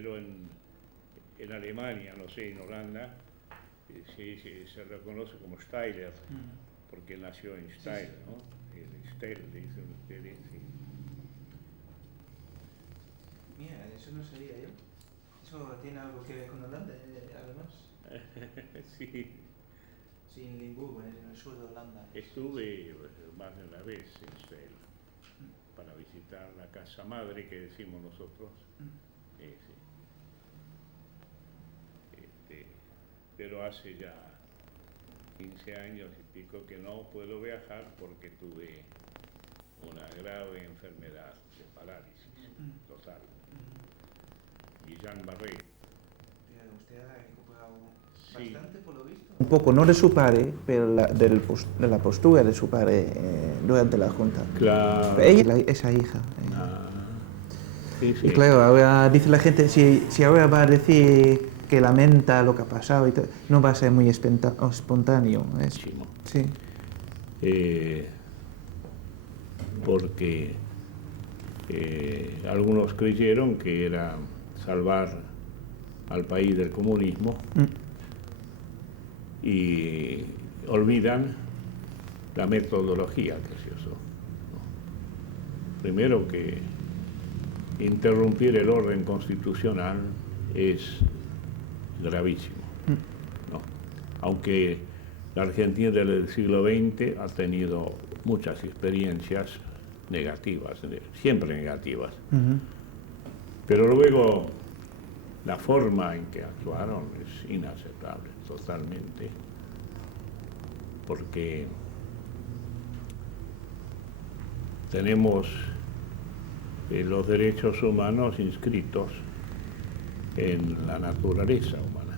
pero en Alemania, no sé, en Holanda, se reconoce como Steyler, porque nació en Steyr, ¿no? El Steyr, le dicen ustedes, sí. Mira, eso no sabía yo. ¿Eso tiene algo que ver con Holanda, además? Sí. Sí, en Limburgo, en el sur de Holanda. Estuve más de una vez en Steyr para visitar la casa madre que decimos nosotros. Sí. Pero hace ya 15 años y pico que no puedo viajar porque tuve una grave enfermedad de parálisis total. Guillain-Barré. Usted ha recuperado Sí. bastante, por lo visto. Un poco, no de su padre, pero de la postura de su padre durante la Junta. Claro. Ella, esa hija. Sí. Y claro, ahora dice la gente, si ahora va a decir que lamenta lo que ha pasado, y todo, no va a ser muy espontáneo. Sí. Porque algunos creyeron que era salvar al país del comunismo y olvidan la metodología que se usó. Primero, que interrumpir el orden constitucional es gravísimo, ¿no? Aunque la Argentina del siglo XX ha tenido muchas experiencias negativas, siempre negativas, pero luego la forma en que actuaron es inaceptable, totalmente, porque tenemos los derechos humanos inscritos en la naturaleza humana,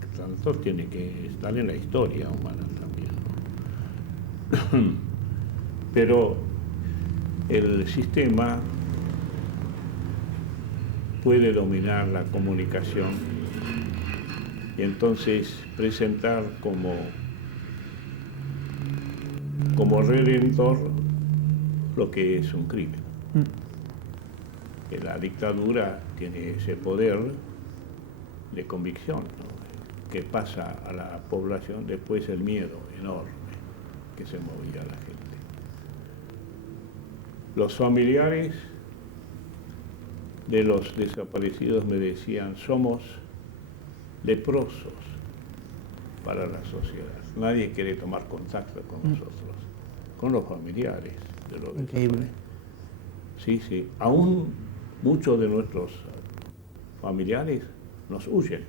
por tanto tiene que estar en la historia humana también, ¿no? Pero el sistema puede dominar la comunicación y entonces presentar como redentor lo que es un crimen. La dictadura tiene ese poder de convicción, ¿no?, que pasa a la población después el miedo enorme que se movía a la gente. Los familiares de los desaparecidos me decían: somos leprosos para la sociedad. Nadie quiere tomar contacto con nosotros, con los familiares de los desaparecidos. Sí. Aún muchos de nuestros familiares nos huyen,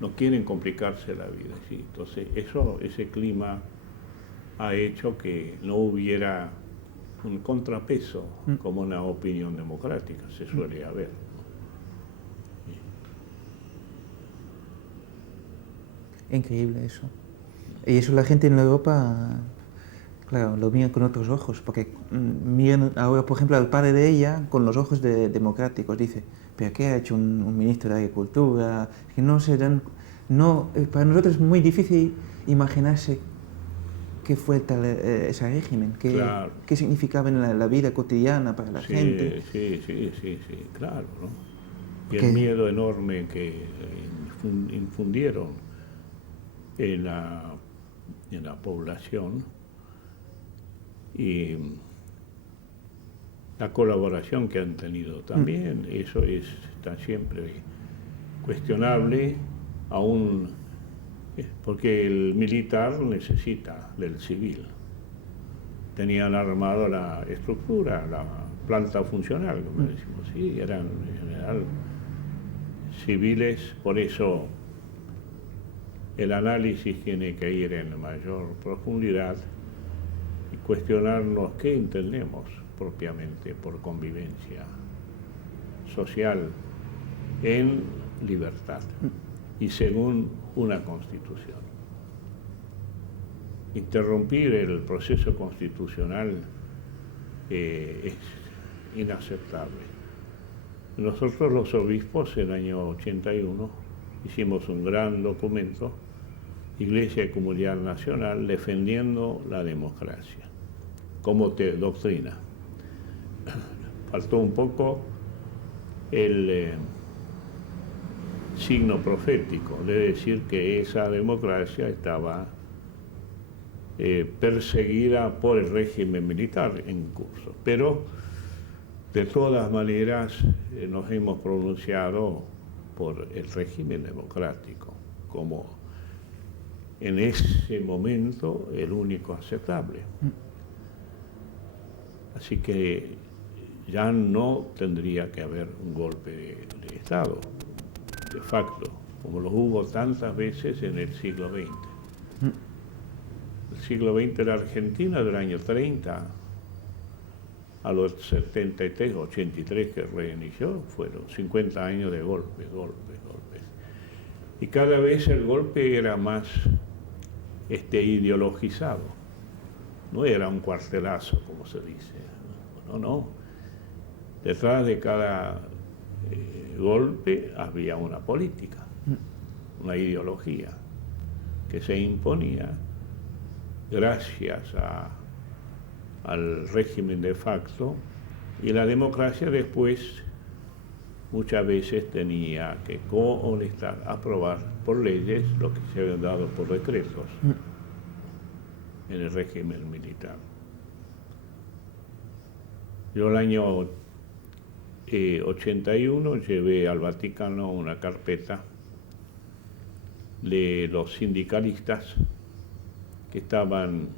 no quieren complicarse la vida, ¿sí? Entonces ese clima ha hecho que no hubiera un contrapeso como una opinión democrática se suele haber. Increíble eso. Y eso la gente en Europa, claro, lo mira con otros ojos, porque miran ahora, por ejemplo, al padre de ella con los ojos democráticos. Dice: ¿pero qué ha hecho un ministro de Agricultura? Que no se dan... para nosotros es muy difícil imaginarse qué fue ese régimen, Claro. qué significaba en la vida cotidiana para la gente. Sí, claro, ¿no? Y el miedo enorme que infundieron en la población y la colaboración que han tenido también, eso está siempre cuestionable, aún porque el militar necesita del civil. Tenían armado la estructura, la planta funcional, como decimos, sí, eran en general civiles, por eso el análisis tiene que ir en mayor profundidad y cuestionarnos qué entendemos propiamente por convivencia social en libertad y según una constitución. Interrumpir el proceso constitucional es inaceptable. Nosotros los obispos en el año 81 hicimos un gran documento, Iglesia y Comunidad Nacional, defendiendo la democracia como doctrina. Faltó un poco el signo profético, de decir que esa democracia estaba perseguida por el régimen militar en curso. Pero de todas maneras nos hemos pronunciado por el régimen democrático como en ese momento el único aceptable. Así que ya no tendría que haber un golpe de Estado, de facto, como lo hubo tantas veces en el siglo XX. El siglo XX de la Argentina, del año 30 a los 73, 83 que reinició, fueron 50 años de golpes. Y cada vez el golpe era más ideologizado. No era un cuartelazo, como se dice. No. Detrás de cada golpe había una política, una ideología que se imponía gracias al régimen de facto, y la democracia después muchas veces tenía que aprobar por leyes lo que se habían dado por decretos en el régimen militar. Yo el año 81 llevé al Vaticano una carpeta de los sindicalistas que estaban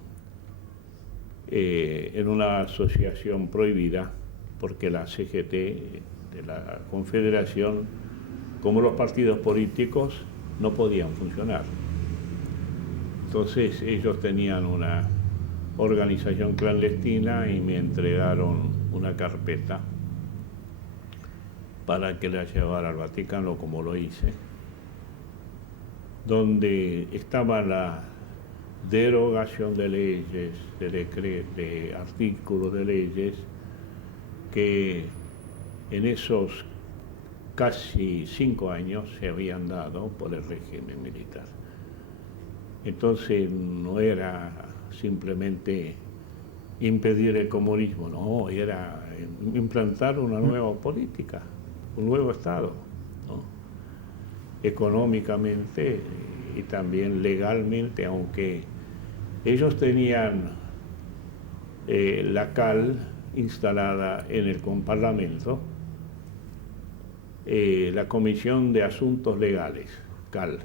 en una asociación prohibida, porque la CGT de la Confederación, como los partidos políticos, no podían funcionar. Entonces ellos tenían una organización clandestina y me entregaron una carpeta para que la llevara al Vaticano, como lo hice, donde estaba la derogación de leyes, de artículos de leyes que en esos casi 5 años se habían dado por el régimen militar. Entonces no era simplemente impedir el comunismo, no, era implantar una nueva política, un nuevo Estado, ¿no? Económicamente y también legalmente, aunque ellos tenían la CAL instalada en el Parlamento, la Comisión de Asuntos Legales, CAL,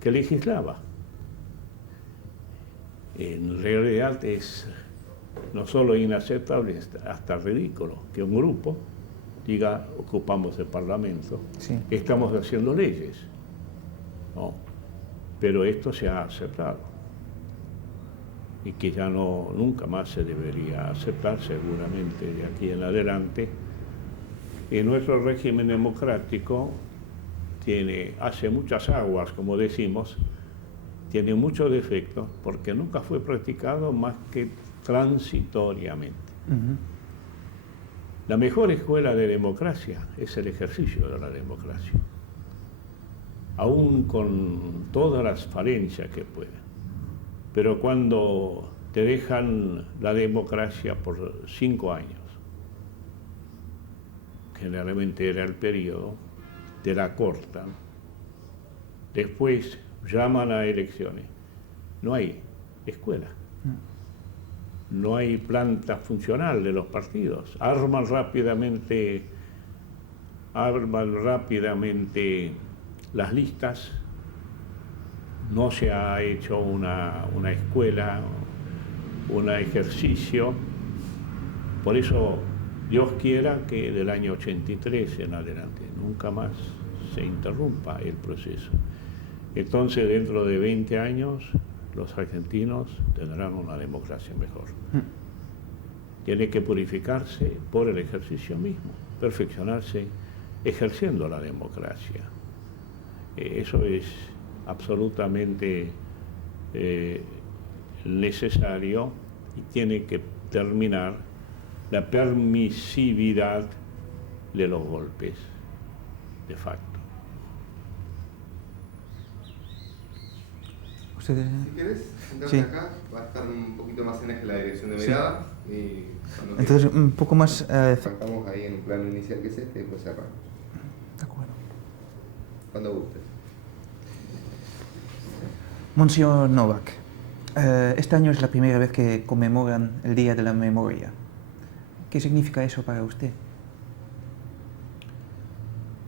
que legislaba. En realidad es no solo inaceptable, hasta ridículo que un grupo diga: ocupamos el Parlamento, sí, estamos haciendo leyes. No, pero esto se ha aceptado y que ya nunca más se debería aceptar, seguramente de aquí en adelante. Y nuestro régimen democrático hace muchas aguas, como decimos, tiene muchos defectos porque nunca fue practicado más que transitoriamente. La mejor escuela de democracia es el ejercicio de la democracia, aún con todas las falencias que puedan. Pero cuando te dejan la democracia por 5 años, generalmente era el periodo, te la cortan, después llaman a elecciones, no hay escuela, no hay planta funcional de los partidos, arman rápidamente las listas, no se ha hecho una escuela, un ejercicio. Por eso Dios quiera que del año 83 en adelante nunca más se interrumpa el proceso. Entonces, dentro de 20 años, los argentinos tendrán una democracia mejor. Tiene que purificarse por el ejercicio mismo, perfeccionarse ejerciendo la democracia. Eso es absolutamente necesario y tiene que terminar la permisividad de los golpes de facto. Si querés sentarte acá, va a estar un poquito más en eje la dirección de mirada. Y entonces un poco más... Arrancamos ahí en un plano inicial que es este y después cerramos. De acuerdo. Cuando guste. Monseñor Novak, este año es la primera vez que conmemoran el Día de la Memoria. ¿Qué significa eso para usted?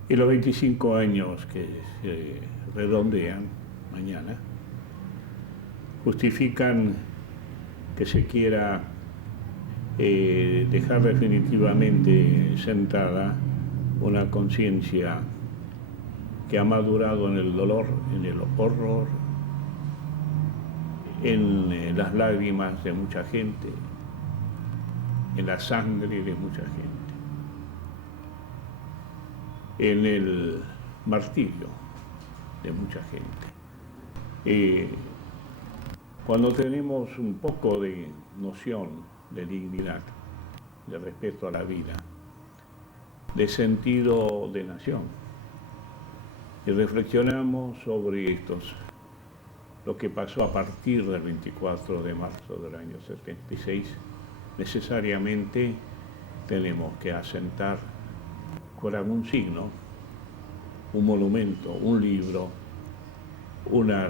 Y los 25 años que se redondean mañana justifican que se quiera dejar definitivamente sentada una conciencia que ha madurado en el dolor, en el horror, en las lágrimas de mucha gente, en la sangre de mucha gente, en el martirio de mucha gente. Cuando tenemos un poco de noción de dignidad, de respeto a la vida, de sentido de nación, y reflexionamos sobre lo que pasó a partir del 24 de marzo del año 76, necesariamente tenemos que asentar con algún signo, un monumento, un libro, una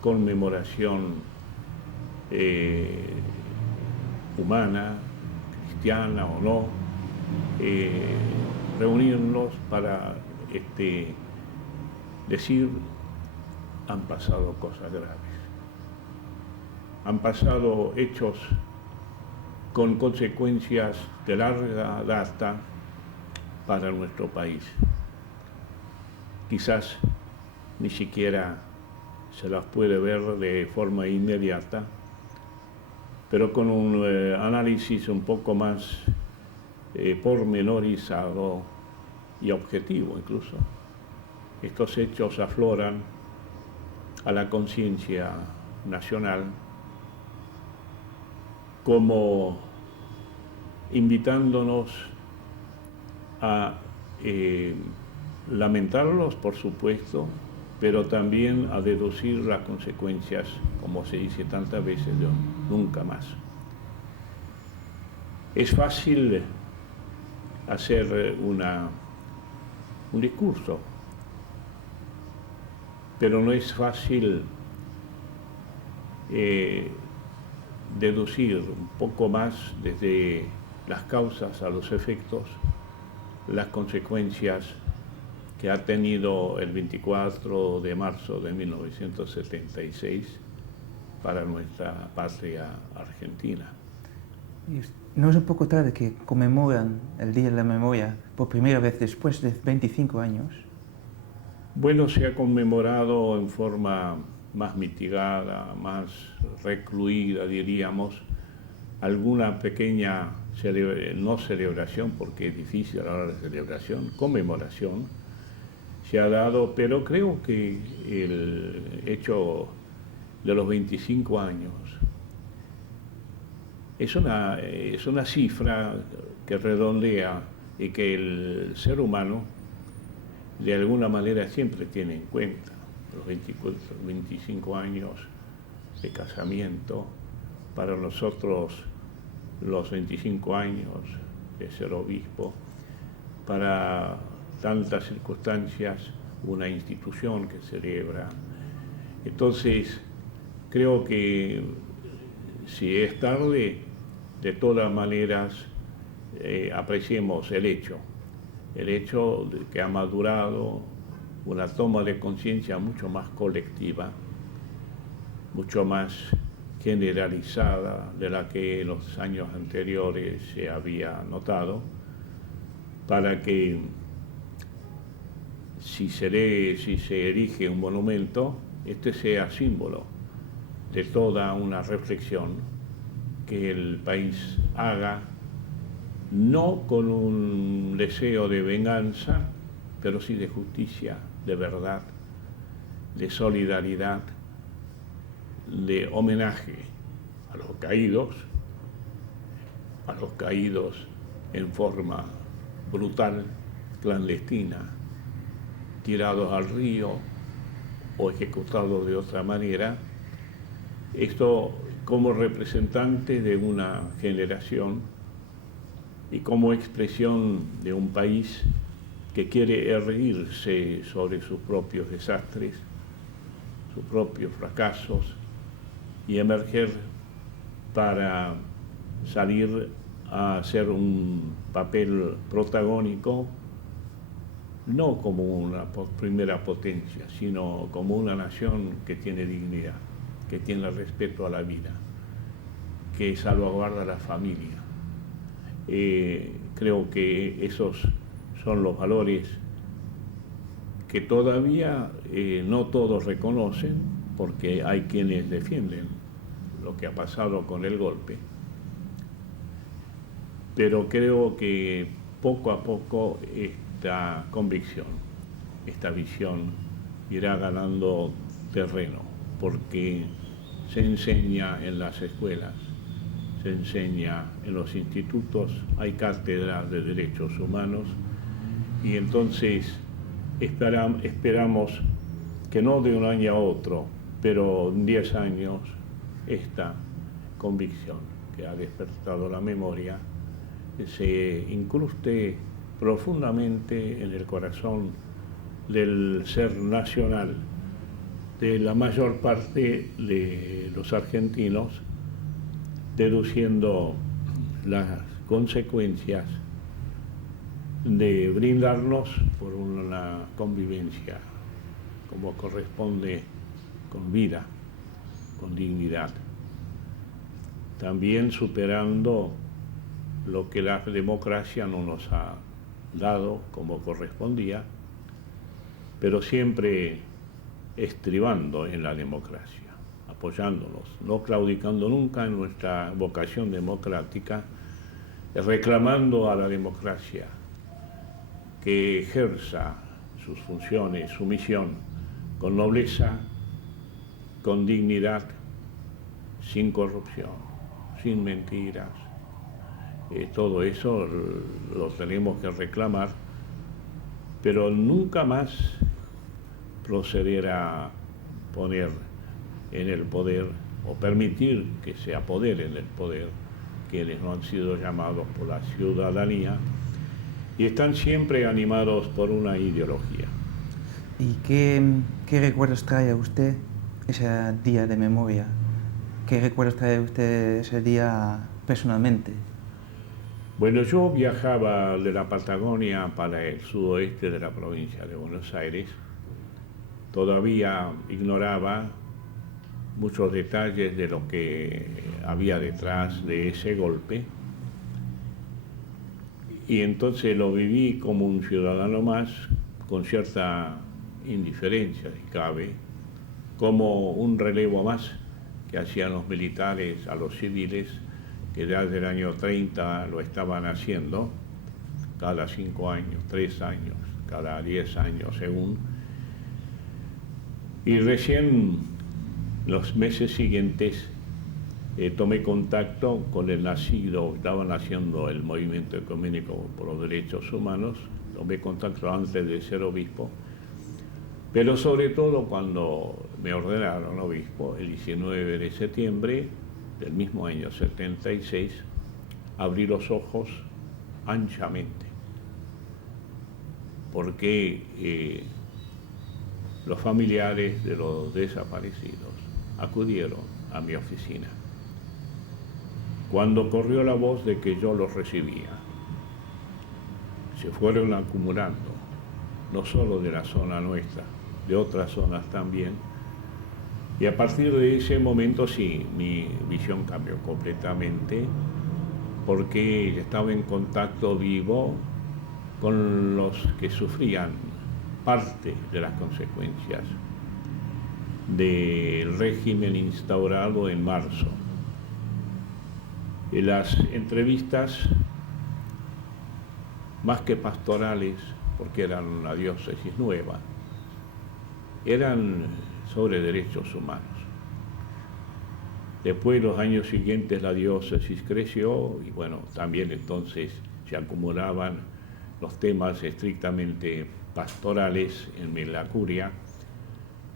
conmemoración humana, cristiana o no, reunirnos para decir, han pasado cosas graves, han pasado hechos con consecuencias de larga data para nuestro país. Quizás ni siquiera se las puede ver de forma inmediata, pero con un análisis un poco más pormenorizado y objetivo incluso. Estos hechos afloran a la conciencia nacional como invitándonos a lamentarlos, por supuesto, pero también a deducir las consecuencias, como se dice tantas veces, de nunca más. Es fácil hacer un discurso, pero no es fácil deducir un poco más desde las causas a los efectos, las consecuencias que ha tenido el 24 de marzo de 1976 para nuestra patria argentina. ¿No es un poco tarde que conmemoran el Día de la Memoria por primera vez después de 25 años? Bueno, se ha conmemorado en forma más mitigada, más recluida, diríamos, alguna pequeña, no celebración, porque es difícil hablar de celebración, conmemoración, se ha dado, pero creo que el hecho de los 25 años es una cifra que redondea y que el ser humano de alguna manera siempre tiene en cuenta. Los 25 años de casamiento, para nosotros los 25 años de ser obispo, para tantas circunstancias, una institución que celebra. Entonces, creo que si es tarde, de todas maneras, apreciemos el hecho de que ha madurado una toma de conciencia mucho más colectiva, mucho más generalizada de la que en los años anteriores se había notado, para que si se erige un monumento, este sea símbolo de toda una reflexión que el país haga, no con un deseo de venganza, pero sí de justicia, de verdad, de solidaridad, de homenaje a los caídos en forma brutal, clandestina, tirados al río o ejecutados de otra manera. Esto como representante de una generación y como expresión de un país que quiere erguirse sobre sus propios desastres, sus propios fracasos y emerger para salir a hacer un papel protagónico, no como una primera potencia, sino como una nación que tiene dignidad, que tiene respeto a la vida, que salvaguarda a la familia. Creo que esos son los valores que todavía no todos reconocen, porque hay quienes defienden lo que ha pasado con el golpe. Pero creo que poco a poco esta convicción, esta visión irá ganando terreno, porque se enseña en las escuelas, se enseña en los institutos, hay cátedras de derechos humanos, y entonces esperamos que no de un año a otro, pero en 10 años, esta convicción que ha despertado la memoria se incruste profundamente en el corazón del ser nacional de la mayor parte de los argentinos, deduciendo las consecuencias de brindarnos por una convivencia como corresponde, con vida, con dignidad. También superando lo que la democracia no nos ha dado como correspondía, pero siempre estribando en la democracia, apoyándonos, no claudicando nunca en nuestra vocación democrática, reclamando a la democracia que ejerza sus funciones, su misión, con nobleza, con dignidad, sin corrupción, sin mentiras. Todo eso lo tenemos que reclamar, pero nunca más proceder a poner en el poder o permitir que se apoderen del poder quienes no han sido llamados por la ciudadanía y están siempre animados por una ideología. ¿Y qué recuerdos trae a usted ese día de memoria? ¿Qué recuerdos trae a usted ese día personalmente? Bueno, yo viajaba de la Patagonia para el sudoeste de la provincia de Buenos Aires. Todavía ignoraba muchos detalles de lo que había detrás de ese golpe. Y entonces lo viví como un ciudadano más, con cierta indiferencia, si cabe, como un relevo más que hacían los militares a los civiles, que desde el año 30 lo estaban haciendo, cada 5 años, 3 años, cada 10 años según. Y recién los meses siguientes tomé contacto con el nacido, estaba naciendo el movimiento ecuménico por los derechos humanos, tomé contacto antes de ser obispo, pero sobre todo cuando me ordenaron obispo, el 19 de septiembre del mismo año 76, abrí los ojos anchamente, porque los familiares de los desaparecidos acudieron a mi oficina cuando corrió la voz de que yo los recibía. Se fueron acumulando, no solo de la zona nuestra, de otras zonas también, y a partir de ese momento sí, mi visión cambió completamente, porque estaba en contacto vivo con los que sufrían parte de las consecuencias del régimen instaurado en marzo. Y las entrevistas, más que pastorales, porque eran una diócesis nueva, eran sobre derechos humanos. Después, los años siguientes, la diócesis creció y bueno, también entonces se acumulaban los temas estrictamente pastorales en la curia,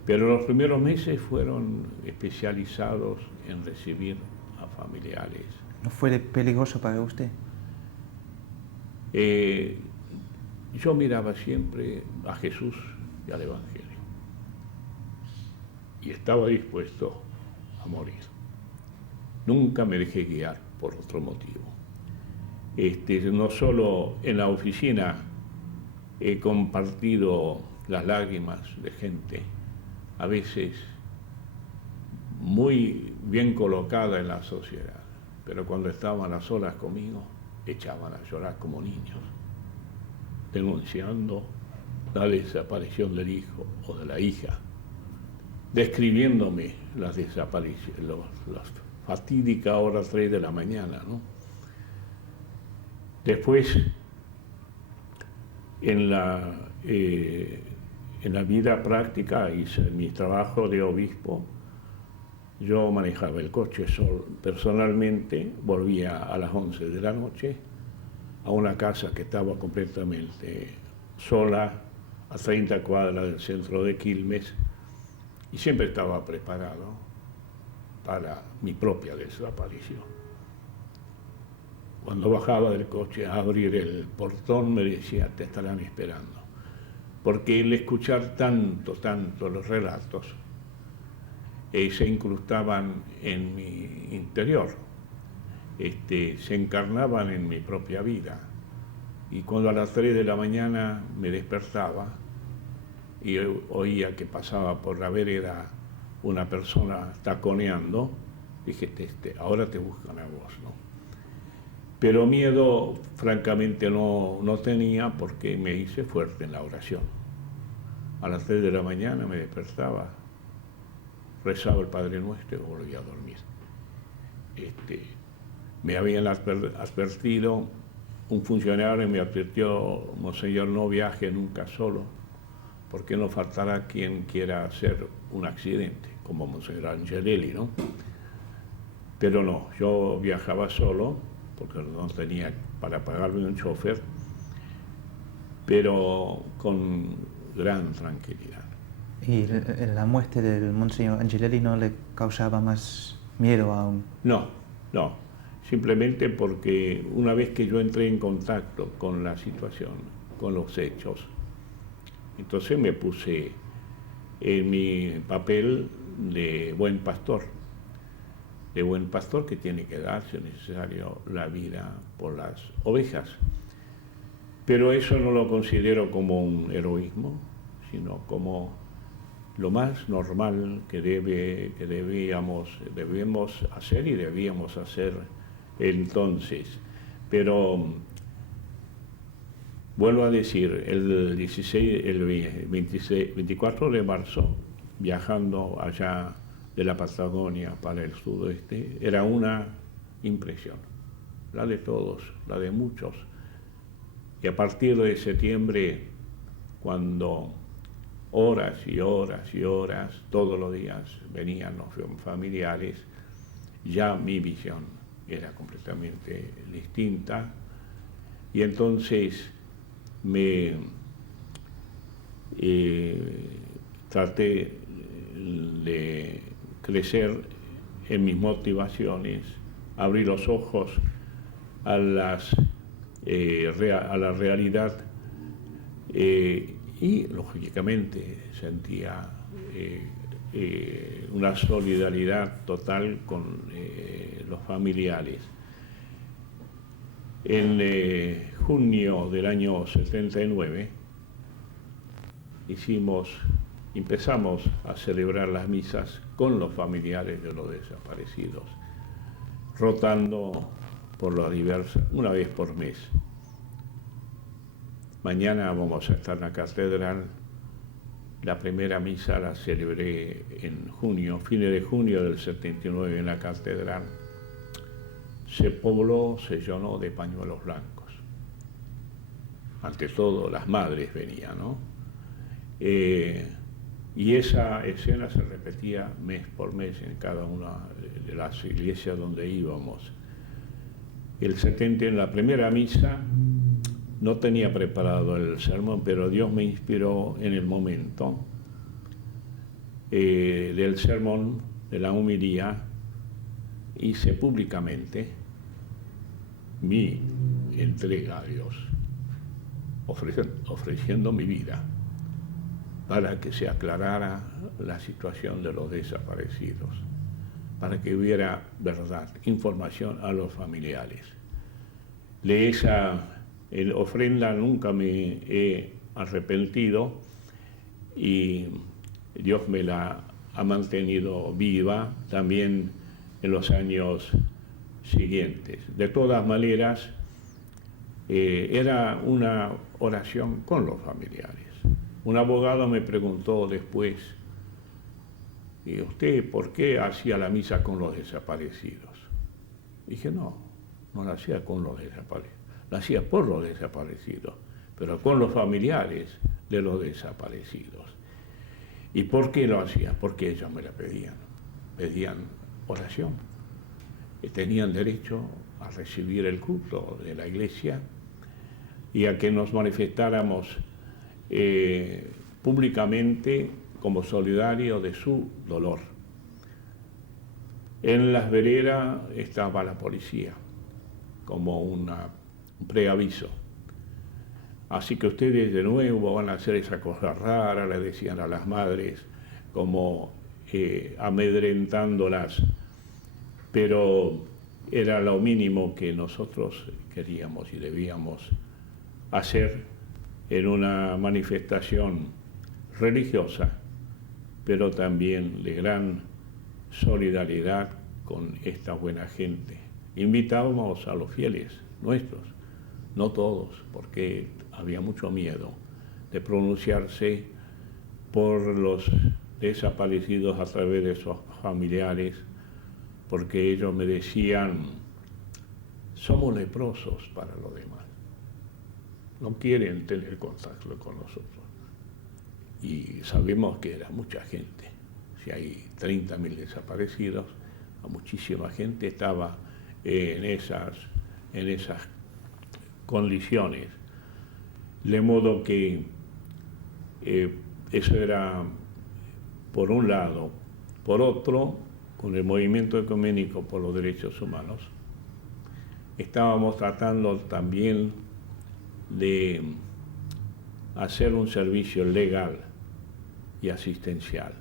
pero los primeros meses fueron especializados en recibir a familiares. ¿No fue peligroso para usted? yo miraba siempre a Jesús y al Evangelio. Y estaba dispuesto a morir. Nunca me dejé guiar por otro motivo. No solo en la oficina he compartido las lágrimas de gente, a veces muy bien colocada en la sociedad, pero cuando estaban a solas conmigo, echaban a llorar como niños, denunciando la desaparición del hijo o de la hija, describiéndome las desapariciones, las fatídicas horas 3 de la mañana, ¿no? Después, en la vida práctica, hice mi trabajo de obispo. Yo manejaba el coche personalmente, volvía a las 11 de la noche a una casa que estaba completamente sola, a 30 cuadras del centro de Quilmes, y siempre estaba preparado para mi propia desaparición. Cuando bajaba del coche a abrir el portón me decía, te estarán esperando. Porque el escuchar tanto los relatos se incrustaban en mi interior, se encarnaban en mi propia vida. Y cuando a las 3 de la mañana me despertaba y oía que pasaba por la vereda una persona taconeando, dije, ahora te buscan a vos, ¿no? Pero miedo, francamente, no tenía, porque me hice fuerte en la oración. A las 3 de la mañana me despertaba, rezaba el Padre Nuestro y volvía a dormir. Me habían advertido, un funcionario me advirtió, Monseñor, no viaje nunca solo, porque no faltará quien quiera hacer un accidente, como Monseñor Angelelli, ¿no? Pero no, yo viajaba solo, porque no tenía para pagarme un chofer, pero con gran tranquilidad. ¿Y la muerte del Monseñor Angelelli no le causaba más miedo aún? No, simplemente porque una vez que yo entré en contacto con la situación, con los hechos, entonces me puse en mi papel de buen pastor que tiene que darse necesario la vida por las ovejas. Pero eso no lo considero como un heroísmo, sino como lo más normal que debemos hacer y debíamos hacer entonces. Pero vuelvo a decir, el 24 de marzo, viajando allá de la Patagonia para el sudoeste, era una impresión, la de todos, la de muchos. Y a partir de septiembre, cuando horas y horas y horas, todos los días venían los familiares, ya mi visión era completamente distinta. Y entonces me traté de crecer en mis motivaciones, abrir los ojos a la realidad, y lógicamente sentía una solidaridad total con los familiares. En junio del año 79 empezamos a celebrar las misas con los familiares de los desaparecidos, rotando por las diversas, una vez por mes. Mañana vamos a estar en la catedral. La primera misa la celebré en junio, fines de junio del 79 en la catedral. Se pobló, se llenó de pañuelos blancos. Ante todo, las madres venían, ¿no? Y esa escena se repetía mes por mes en cada una de las iglesias donde íbamos. El 70, en la primera misa, no tenía preparado el sermón, pero Dios me inspiró en el momento del sermón, de la homilía. Hice públicamente mi entrega a Dios. ofreciendo mi vida para que se aclarara la situación de los desaparecidos, para que hubiera verdad, información a los familiares. De esa ofrenda nunca me he arrepentido y Dios me la ha mantenido viva también en los años siguientes. De todas maneras, era una oración con los familiares. Un abogado me preguntó después, ¿y usted por qué hacía la misa con los desaparecidos? Dije, no la hacía con los desaparecidos, la hacía por los desaparecidos, pero con los familiares de los desaparecidos. ¿Y por qué lo hacía? Porque ellos me la pedían oración. Tenían derecho a recibir el culto de la iglesia y a que nos manifestáramos públicamente como solidarios de su dolor. En las veredas estaba la policía como un preaviso. Así que ustedes de nuevo van a hacer esa cosa rara, le decían a las madres, como amedrentándolas, pero era lo mínimo que nosotros queríamos y debíamos hacer en una manifestación religiosa, pero también de gran solidaridad con esta buena gente. Invitábamos a los fieles nuestros, no todos, porque había mucho miedo de pronunciarse por los desaparecidos a través de sus familiares, porque ellos me decían, somos leprosos para los demás. No quieren tener contacto con nosotros. Y sabemos que era mucha gente. Si hay 30.000 desaparecidos, muchísima gente estaba en esas condiciones. De modo que eso era por un lado. Por otro, con el movimiento ecuménico por los derechos humanos, estábamos tratando también de hacer un servicio legal y asistencial.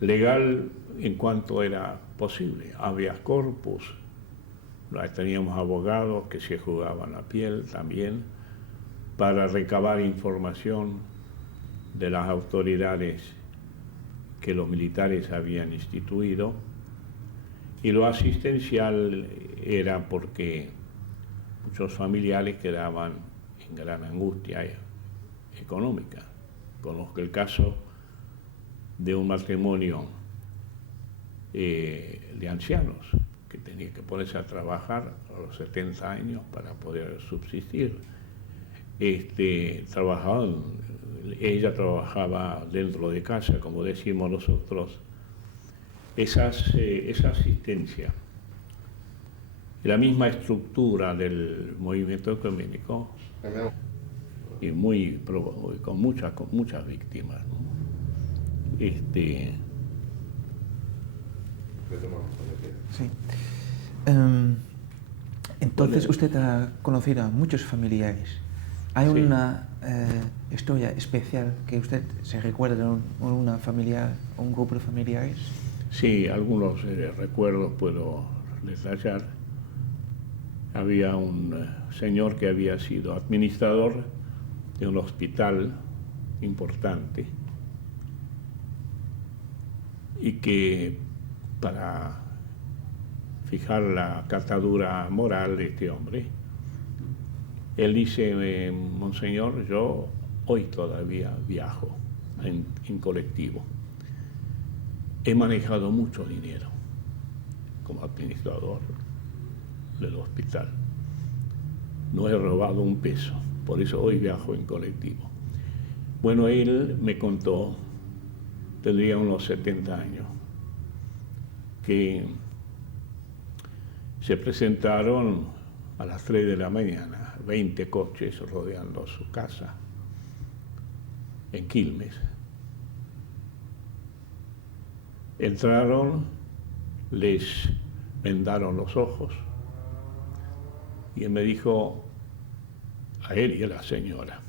Legal en cuanto era posible. Habeas corpus, teníamos abogados que se jugaban la piel también para recabar información de las autoridades que los militares habían instituido, y lo asistencial era porque muchos familiares quedaban en gran angustia económica. Conozco el caso de un matrimonio de ancianos que tenía que ponerse a trabajar a los 70 años para poder subsistir. Ella trabajaba dentro de casa, como decimos nosotros. Esa asistencia, la misma estructura del movimiento ecuménico y con muchas víctimas, ¿no? Sí. Entonces usted ha conocido a muchos familiares. ¿Hay Sí. una historia especial que usted se recuerda de una familiar, un grupo de familiares? Sí, algunos recuerdos puedo detallar. Había un señor que había sido administrador de un hospital importante y que para fijar la catadura moral de este hombre, él dice, monseñor, yo hoy todavía viajo en colectivo. He manejado mucho dinero como administrador del hospital. No he robado un peso, por eso hoy viajo en colectivo. Bueno, él me contó, tendría unos 70 años, que se presentaron a las 3 de la mañana, 20 coches rodeando su casa en Quilmes. Entraron, les vendaron los ojos y él me dijo, a él y a la señora.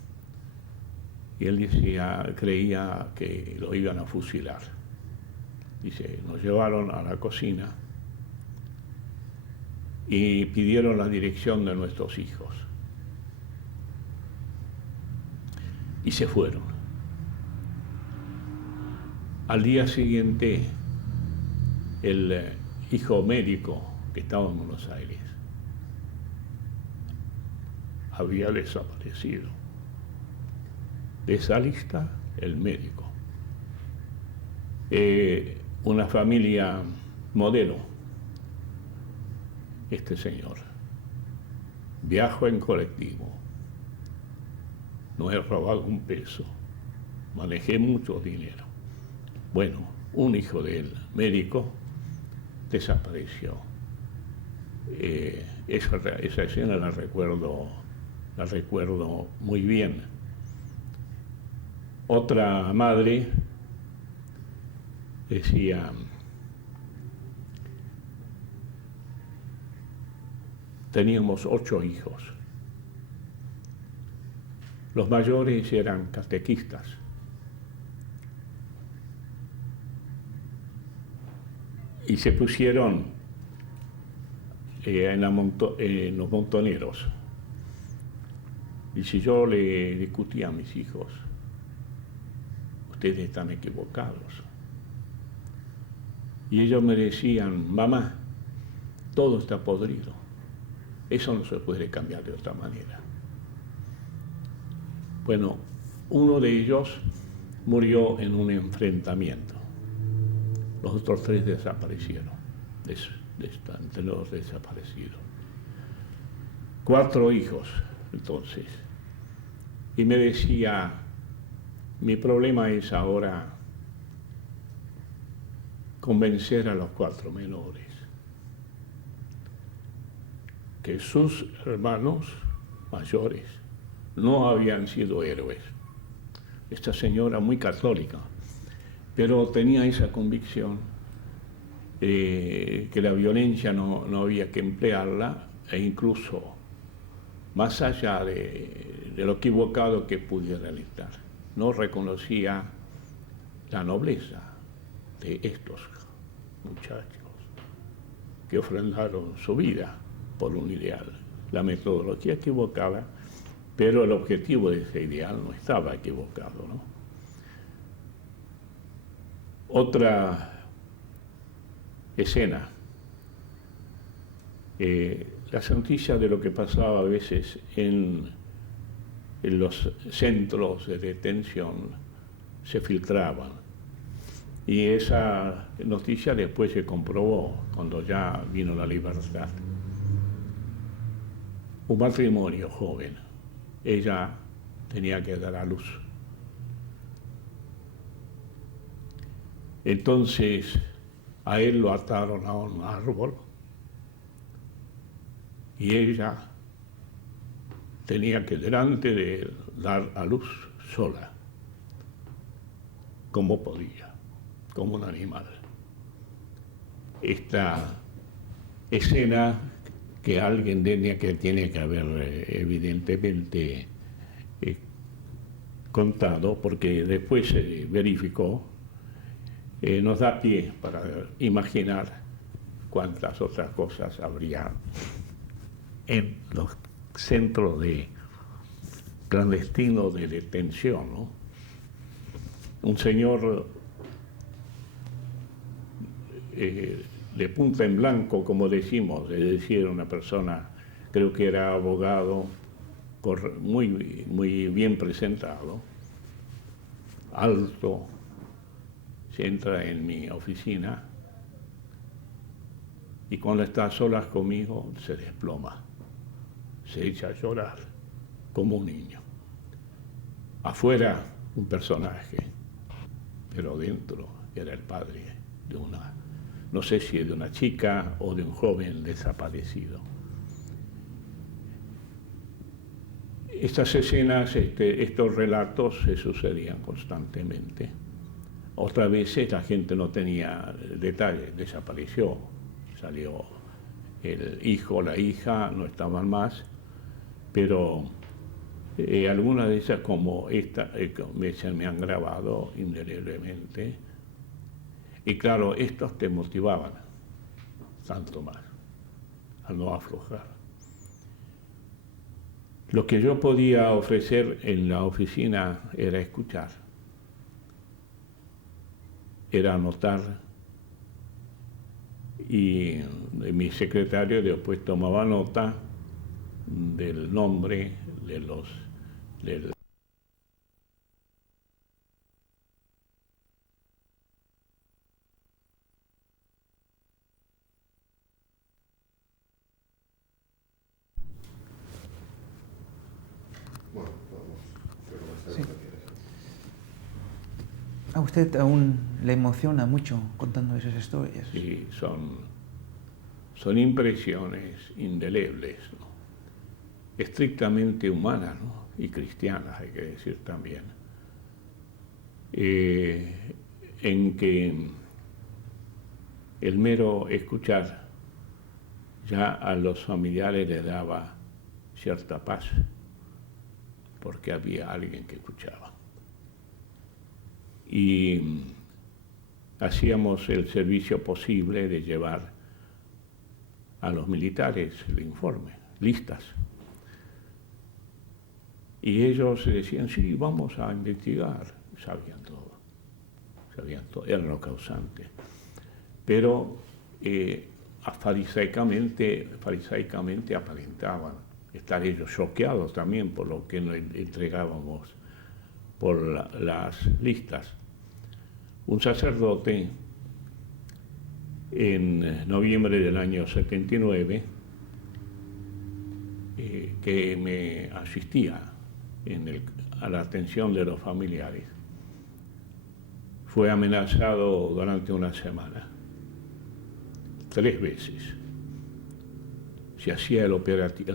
Y él decía, creía que lo iban a fusilar. Dice, nos llevaron a la cocina y pidieron la dirección de nuestros hijos. Y se fueron. Al día siguiente, el hijo médico que estaba en Buenos Aires había desaparecido. De esa lista, el médico. Una familia modelo, este señor. Viajo en colectivo. No he robado un peso. Manejé mucho dinero. Bueno, un hijo de él, médico, desapareció. Esa escena la recuerdo muy bien. Otra madre decía, teníamos 8 hijos. Los mayores eran catequistas. Y se pusieron en los montoneros. Y si yo le discutía a mis hijos, ustedes están equivocados. Y ellos me decían, mamá, todo está podrido. Eso no se puede cambiar de otra manera. Bueno, uno de ellos murió en un enfrentamiento. Los otros 3 desaparecieron, entre los desaparecidos. 4 hijos, entonces. Y me decía, mi problema es ahora convencer a los 4 menores que sus hermanos mayores no habían sido héroes. Esta señora muy católica, pero tenía esa convicción que la violencia no había que emplearla, e incluso más allá de lo equivocado que pudiera estar, no reconocía la nobleza de estos muchachos que ofrendaron su vida por un ideal. La metodología equivocada, pero el objetivo de ese ideal no estaba equivocado, ¿no? Otra escena, las noticias de lo que pasaba a veces en los centros de detención se filtraban, y esa noticia después se comprobó cuando ya vino la libertad. Un matrimonio joven, ella tenía que dar a luz. Entonces a él lo ataron a un árbol y ella tenía que delante de él dar a luz sola, como podía, como un animal. Esta escena que alguien tiene que haber evidentemente contado, porque después se verificó, nos da pie para imaginar cuántas otras cosas habría en los centros clandestinos de detención, ¿no? Un señor de punta en blanco, como decimos, es decir, una persona, creo que era abogado, muy bien presentado, alto, se entra en mi oficina y cuando está a solas conmigo se desploma, se echa a llorar como un niño. Afuera un personaje, pero dentro era el padre de una, no sé si de una chica o de un joven desaparecido. Estas escenas, estos relatos se sucedían constantemente. Otras veces la gente no tenía detalles, desapareció, salió el hijo, la hija, no estaban más, pero Algunas de ellas, como esta, se me han grabado indeleblemente. Y claro, estos te motivaban tanto más a no aflojar. Lo que yo podía ofrecer en la oficina era escuchar, era anotar, y mi secretario después tomaba nota del nombre de los... Bueno, vamos a Sí. recomenzar. ¿A usted aún le emociona mucho contando esas historias? Sí, son impresiones indelebles, ¿no? Estrictamente humanas, ¿no? Y cristianas, hay que decir también, en que el mero escuchar ya a los familiares les daba cierta paz, porque había alguien que escuchaba. Y hacíamos el servicio posible de llevar a los militares el informe, listas. Y ellos decían, sí, vamos a investigar. Sabían todo, eran los causantes. Pero farisaicamente aparentaban estar ellos choqueados también por lo que nos entregábamos por las listas. Un sacerdote en noviembre del año 79 que me asistía a la atención de los familiares fue amenazado durante una semana 3 veces. Se hacía el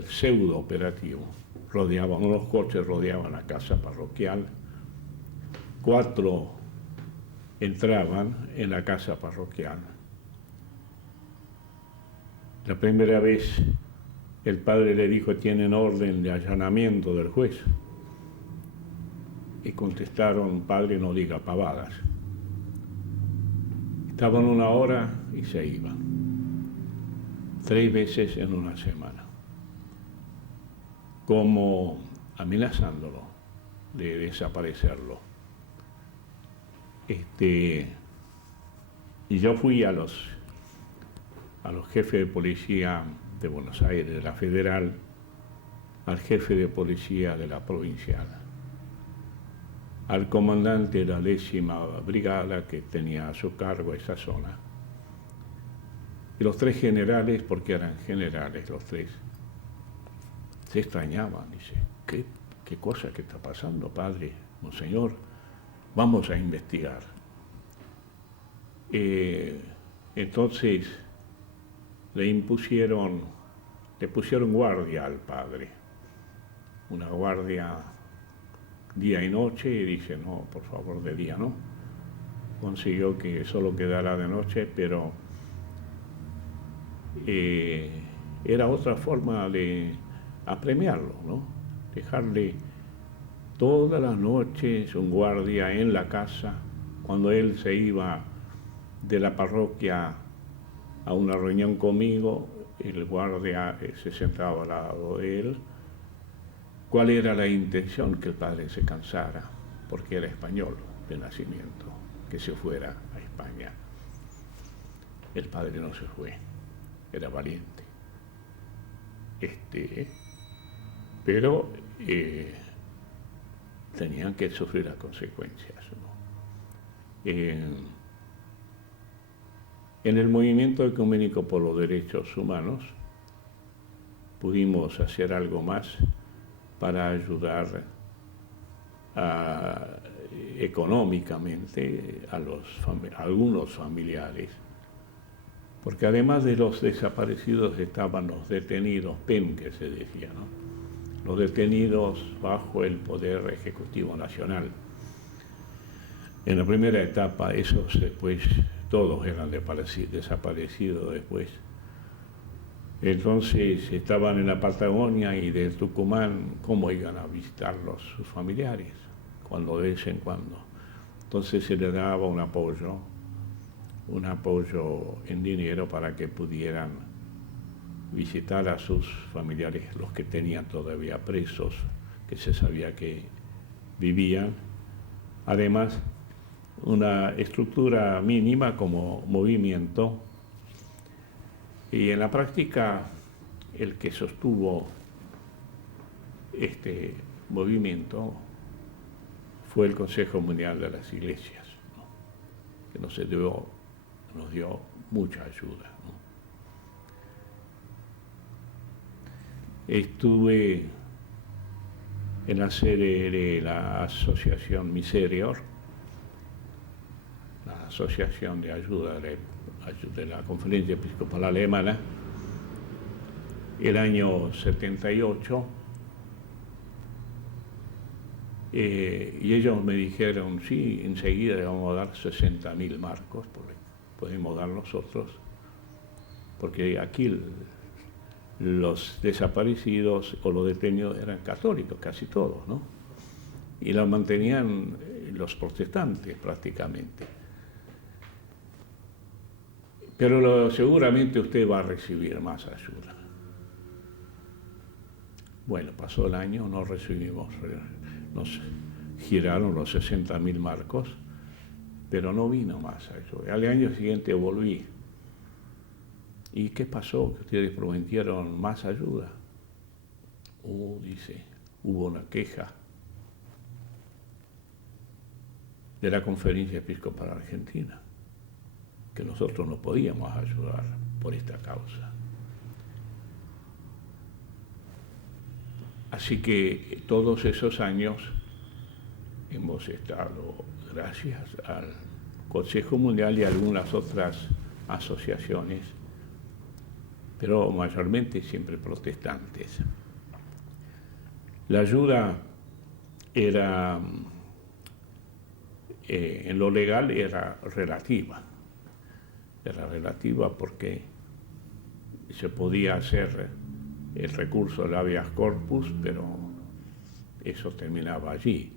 pseudo operativo, unos coches rodeaban la casa parroquial, 4 entraban en la casa parroquial. La primera vez el padre le dijo, tienen orden de allanamiento del juez. Y contestaron, padre, no diga pavadas. Estaban 1 hora y se iban. 3 veces en una semana. Como amenazándolo de desaparecerlo. Y yo fui a los jefes de policía de Buenos Aires, de la Federal, al jefe de policía de la provincial, al comandante de la 10ª Brigada que tenía a su cargo esa zona, y los 3 generales, porque eran generales los 3, se extrañaban. Dice, ¿qué cosa que está pasando, padre, monseñor? Vamos a investigar. Entonces le pusieron guardia al padre, una guardia día y noche, y dice, no, por favor, de día no. Consiguió que solo quedara de noche, pero era otra forma de apremiarlo, ¿no? Dejarle todas las noches un guardia en la casa. Cuando él se iba de la parroquia a una reunión conmigo, el guardia se sentaba al lado de él. ¿Cuál era la intención? Que el padre se cansara, porque era español de nacimiento, que se fuera a España. El padre no se fue, era valiente. Pero tenían que sufrir las consecuencias, ¿no? En el movimiento ecuménico por los derechos humanos pudimos hacer algo más para ayudar económicamente a algunos familiares, porque además de los desaparecidos estaban los detenidos PEN, que se decía, ¿no? Los detenidos bajo el Poder Ejecutivo Nacional. En la primera etapa, esos después, todos eran desaparecidos después. Entonces estaban en la Patagonia y de Tucumán, ¿cómo iban a visitarlos sus familiares? Cuando de vez en cuando. Entonces se les daba un apoyo en dinero para que pudieran visitar a sus familiares, los que tenían todavía presos, que se sabía que vivían. Además, una estructura mínima como movimiento. Y en la práctica, el que sostuvo este movimiento fue el Consejo Mundial de las Iglesias, ¿no? Que nos dio mucha ayuda, ¿no? Estuve en la sede de la Asociación Miserior, la Asociación de Ayuda de la Conferencia Episcopal Alemana, el año 78, y ellos me dijeron, sí, enseguida le vamos a dar 60.000 marcos, porque podemos dar nosotros, porque aquí los desaparecidos o los detenidos eran católicos, casi todos, ¿no? Y la mantenían los protestantes prácticamente. Pero seguramente usted va a recibir más ayuda. Bueno, pasó el año, no recibimos, nos giraron los 60.000 marcos, pero no vino más ayuda. Al año siguiente volví. ¿Y qué pasó? Que ustedes prometieron más ayuda. Dice, hubo una queja de la Conferencia Episcopal Argentina, que nosotros no podíamos ayudar por esta causa. Así que todos esos años hemos estado, gracias al Consejo Mundial y a algunas otras asociaciones, pero mayormente siempre protestantes. La ayuda era, en lo legal era relativa. Era relativa porque se podía hacer el recurso del habeas corpus, pero eso terminaba allí.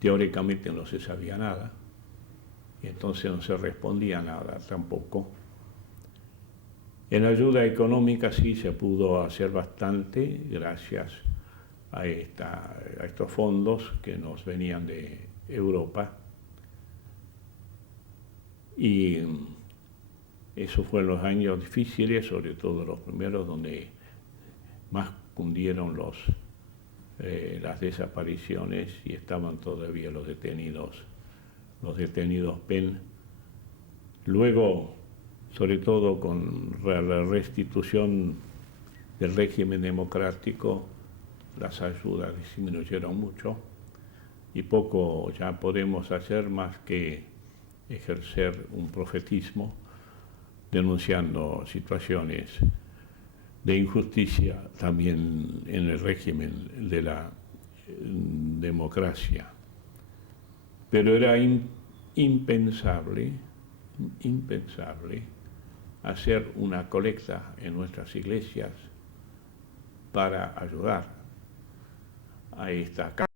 Teóricamente no se sabía nada, y entonces no se respondía nada tampoco. En ayuda económica sí se pudo hacer bastante gracias a estos fondos que nos venían de Europa. Y eso fue en los años difíciles, sobre todo los primeros, donde más cundieron las desapariciones y estaban todavía los detenidos PEN. Luego, sobre todo con la restitución del régimen democrático, las ayudas disminuyeron mucho y poco ya podemos hacer más que ejercer un profetismo denunciando situaciones de injusticia también en el régimen de la democracia. Pero era impensable hacer una colecta en nuestras iglesias para ayudar a esta causa.